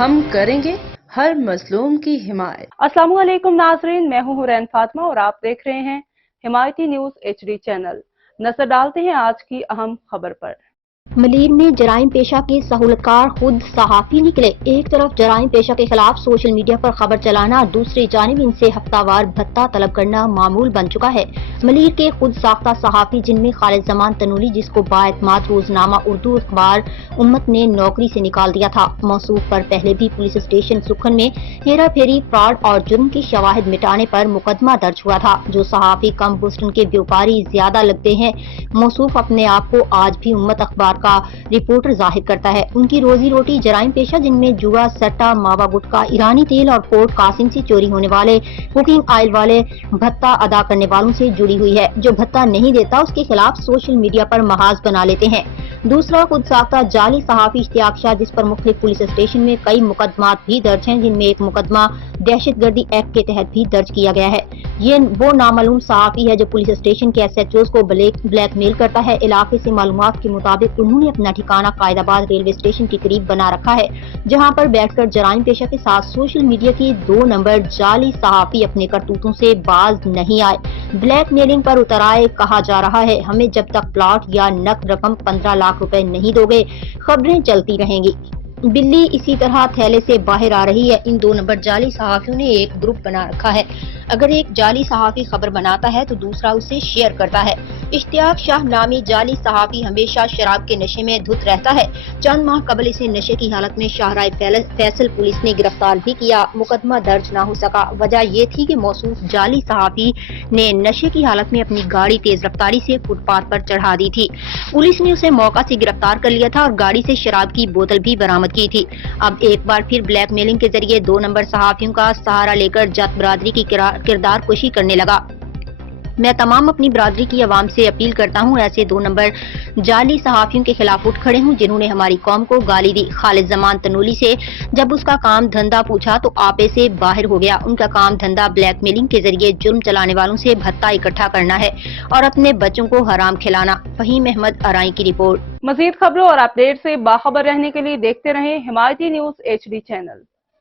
ہم کریں گے ہر مظلوم کی حمایت۔ السلام علیکم ناظرین، میں ہوں حورین فاطمہ اور آپ دیکھ رہے ہیں حمایتی نیوز HD چینل۔ نظر ڈالتے ہیں آج کی اہم خبر پر۔ ملیر میں جرائم پیشہ کے سہولتکار خود صحافی نکلے۔ ایک طرف جرائم پیشہ کے خلاف سوشل میڈیا پر خبر چلانا اور دوسری جانب ان سے ہفتہ وار بھتہ طلب کرنا معمول بن چکا ہے۔ ملیر کے خود ساختہ صحافی جن میں خالد زمان تنولی، جس کو بااعتماد روزنامہ اردو اخبار امت نے نوکری سے نکال دیا تھا، موصوف پر پہلے بھی پولیس اسٹیشن سکھن میں ہیرا پھیری، فراڈ اور جرم کی شواہد مٹانے پر مقدمہ درج ہوا تھا۔ جو صحافی کم بوسٹن کے بیوپاری زیادہ لگتے ہیں، موصوف اپنے آپ کو آج بھی امت اخبار کا رپورٹر ظاہر کرتا ہے۔ ان کی روزی روٹی جرائم پیشہ جن میں جوا، سٹا، ماوا گٹکا، ایرانی تیل اور فورٹ قاسم سے چوری ہونے والے کوکنگ آئل والے بھتہ ادا کرنے والوں سے جڑی ہوئی ہے۔ جو بھتہ نہیں دیتا اس کے خلاف سوشل میڈیا پر محاذ بنا لیتے ہیں۔ دوسرا خود ساختہ جعلی صحافی اشتیاق شاہ، جس پر مختلف پولیس اسٹیشن میں کئی مقدمات بھی درج ہیں، جن میں ایک مقدمہ دہشت گردی ایکٹ کے تحت بھی درج کیا گیا ہے۔ یہ وہ نامعلوم صحافی ہے جو پولیس اسٹیشن کے SHOs کو بلیک میل کرتا ہے۔ علاقے سے معلومات کے مطابق انہوں نے اپنا ٹھکانہ قائد آباد ریلوے اسٹیشن کے قریب بنا رکھا ہے، جہاں پر بیٹھ کر جرائم پیشہ کے ساتھ سوشل میڈیا کے 2 نمبر جعلی صحافی اپنے کرتوتوں سے باز نہیں آئے۔ بلیک میلنگ پر اتر آئے، کہا جا رہا ہے ہمیں جب تک پلاٹ یا نقد رقم 15 لاکھ روپے نہیں دو گے خبریں چلتی رہیں گی۔ بلی اسی طرح تھیلے سے باہر آ رہی ہے۔ ان 2 نمبر جعلی صحافیوں نے ایک گروپ بنا رکھا ہے۔ اگر ایک جعلی صحافی خبر بناتا ہے تو دوسرا اسے شیئر کرتا ہے۔ اشتیاق شاہ نامی جعلی صحافی ہمیشہ شراب کے نشے میں دھت رہتا ہے۔ چند ماہ قبل اسے نشے کی حالت میں شاہراہ فیصل پولیس نے گرفتار بھی کیا، مقدمہ درج نہ ہو سکا۔ وجہ یہ تھی کہ موصوف جعلی صحافی نے نشے کی حالت میں اپنی گاڑی تیز رفتاری سے فٹ پاتھ پر چڑھا دی تھی۔ پولیس نے اسے موقع سے گرفتار کر لیا تھا اور گاڑی سے شراب کی بوتل بھی برآمد کی تھی۔ اب ایک بار پھر بلیک میلنگ کے ذریعے 2 نمبر صحافیوں کا سہارا لے کر جت برادری کی کردار کشی کرنے لگا۔ میں تمام اپنی برادری کی عوام سے اپیل کرتا ہوں، ایسے 2 نمبر جعلی صحافیوں کے خلاف اٹھ کھڑے ہوں جنہوں نے ہماری قوم کو گالی دی۔ خالد زمان تنولی سے جب اس کا کام دھندا پوچھا تو آپے سے باہر ہو گیا۔ ان کا کام دھندا بلیک میلنگ کے ذریعے جرم چلانے والوں سے بھتہ اکٹھا کرنا ہے اور اپنے بچوں کو حرام کھلانا۔ فہیم احمد ارائی کی رپورٹ۔ مزید خبروں اور اپڈیٹ سے باخبر رہنے کے لیے دیکھتے رہیں حمایتی نیوز HD چینل۔